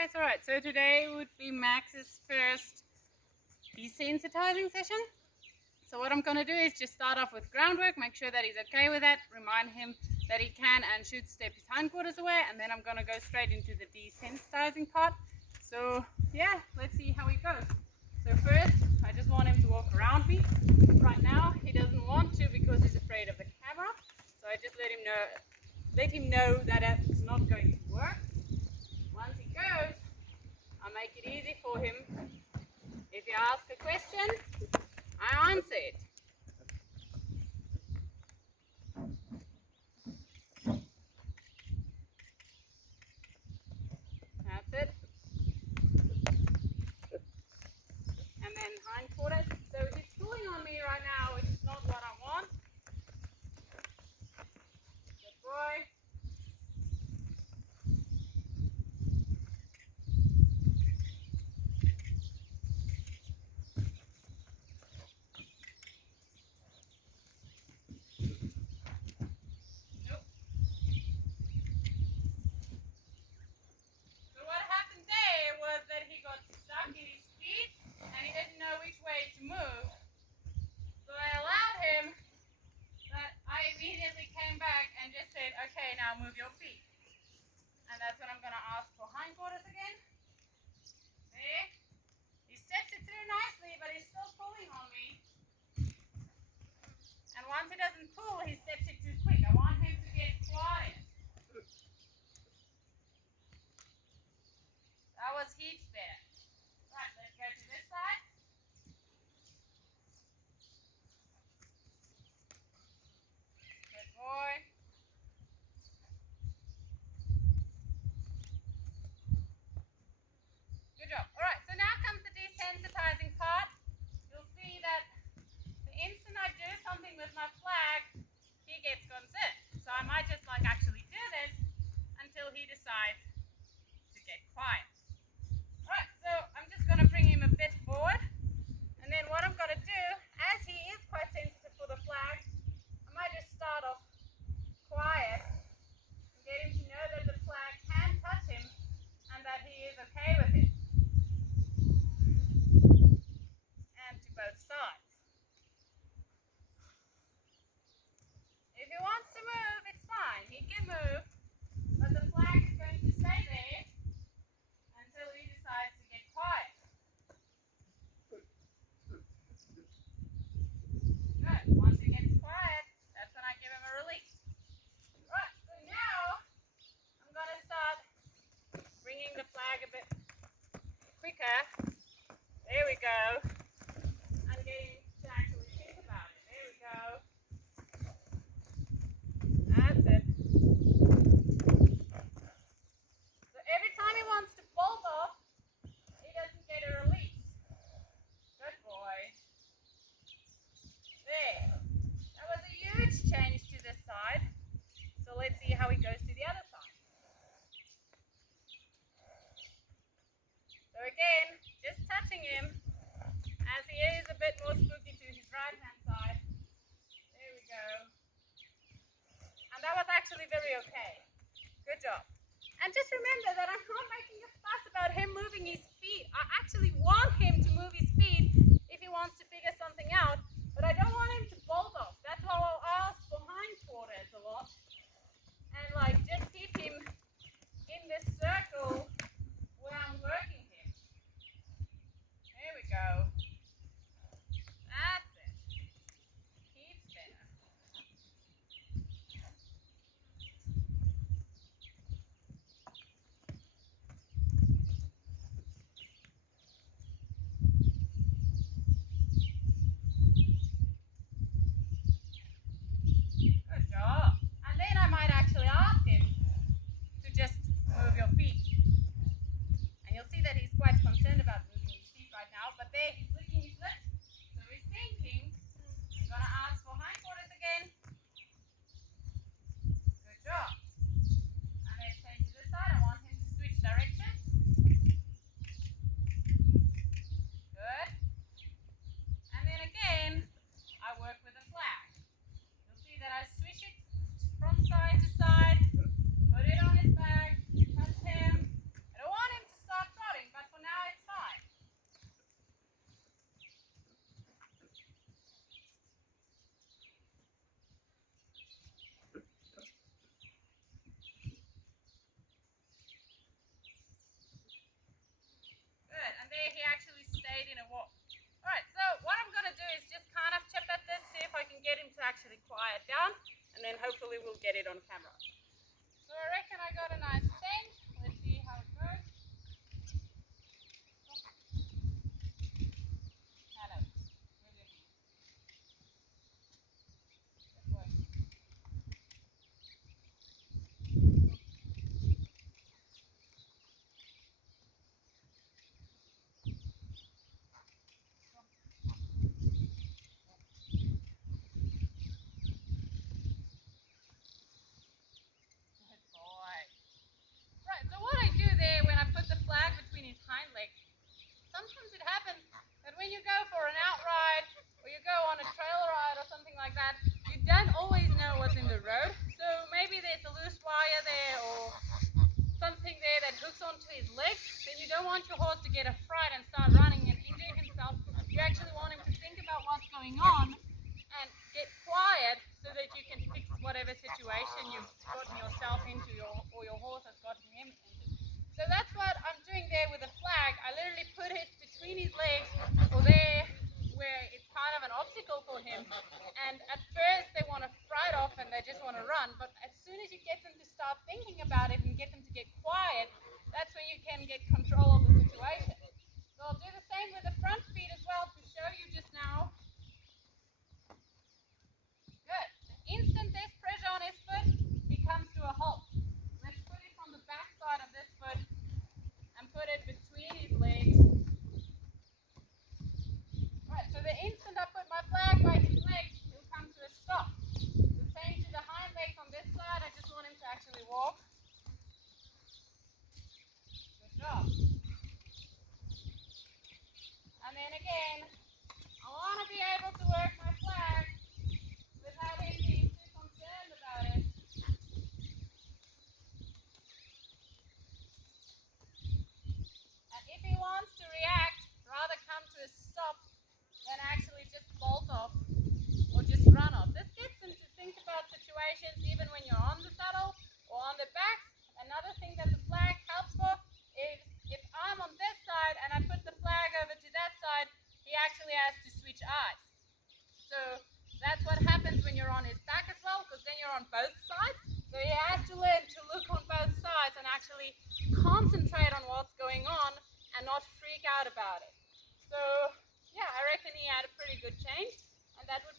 guys, alright, so today would be Max's first desensitizing session. So what I'm going to do is just start off with groundwork, make sure that he's okay with that, remind him that he can and should step his hindquarters away, and then I'm going to go straight into the desensitizing part. So yeah, let's see how he goes. So first, I just want him to walk around me. Right now, he doesn't want to because he's afraid of the camera. So I just let him know that it's not going to work. Once he goes, I make it easy for him. If you ask a question, I answer it. That's it. And then hindquarters. So he's pulling on me right now, which is not what I want. Good boy. Move. So I allowed him, but I immediately came back and just said, okay, now move your feet. And that's when I'm going to ask for hindquarters again. There. He steps it through nicely, but he's still pulling on me. And once he doesn't pull, he steps it too quick. I want him to get quiet. That was heaps there. Right, let's go to this side. Boy. Good job. Alright, so now comes the desensitizing part. You'll see that the instant I do something with my flag, he gets concerned. So I might just actually do this until he decides to get quiet. Alright, so I'm just going to bring him a bit forward. And then what I'm going to do, as he is quite sensitive for the flag, I might just start off quiet and get him to know that the flag can touch him and that he is okay with it. And to both sides. If he wants to move, it's fine. He can move, but the flag is going to stay there until he decides to get quiet. Good. Once he gets quiet, that's when I give him a release. Right, so now I'm going to start bringing the flag a bit quicker. There we go. And getting to actually think about it. There we go. That's it. So every time he wants to bolt off, he doesn't get a release. Good boy. There. That was a huge change to this side. So let's see how he goes to the other side. So again, just touching him as he is a bit more spooky to his right hand side. There we go. And that was actually very okay. Good job. And just remember that I'm not making a fuss about him moving his feet. I actually want him to move his feet if he wants to figure something out, but I don't want him to bolt off. That's why I'll ask for hindquarters a lot. And just keep him in this circle where I'm working him. There we go. That's it. Keep there. Good job. And then I might actually ask him to just move your feet. And you'll see that he's quite concerned about moving his feet right now, but there he's licking his lips. So he's thinking, I'm going to ask for hindquarters again. Good job. And let's change to this side. I want him to switch direction. Good. And then again, I work with a flag. You'll see that I switch it from side to side, put it on his back, touch him. I don't want him to start participate in a walk. Alright, so what I'm going to do is just kind of chip at this, see if I can get him to actually quiet down, and then hopefully we'll get it on camera. So I reckon I got a nice change. Let's see how it goes. Hello. Good work. Good boy. Right, so what I do there when I put the flag between his hind legs, sometimes it happens that when you go for an outride or you go on a trail ride or something like that, you don't always know what's in the road. So maybe there's a loose wire there or something there that hooks onto his legs. Then you don't want your horse to get a fright and start running and injure himself. You actually want him to think about what's going on and get quiet so that you can fix whatever situation you've gotten yourself into or your horse has gotten him into. So that's what I'm doing there with the flag. I literally put it between his legs or there where it's kind of an obstacle for him. And at first they want to fright off and they just want to run, but as soon as you get them to start thinking about it and get them to get quiet, that's when you can get control of the situation. So I'll do the same with the front feet as well to show you just now. Good. The instant there's pressure on his foot, he comes to a halt. Let's put it on the back side of this foot and put it between his legs. Right, so the instant I put my flag by his legs, he'll come to a stop. The same to the hind legs on this side, I just want him to actually walk. Good job. And then again, I want to be able to work my flag without him being too concerned about it. And if he wants to react, rather come to a stop than actually just bolt off or just run off. This gets them to think about situations even when you're on the saddle or on the back. Another thing that the flag helps for is if I'm on this side and I put the flag over to that side, he actually has to switch eyes. So that's what happens when you're on his back as well, because then you're on both sides. So he has to learn to look on both sides and actually concentrate on what's going on and not freak out about it. So yeah, I reckon he had a pretty good change, and that would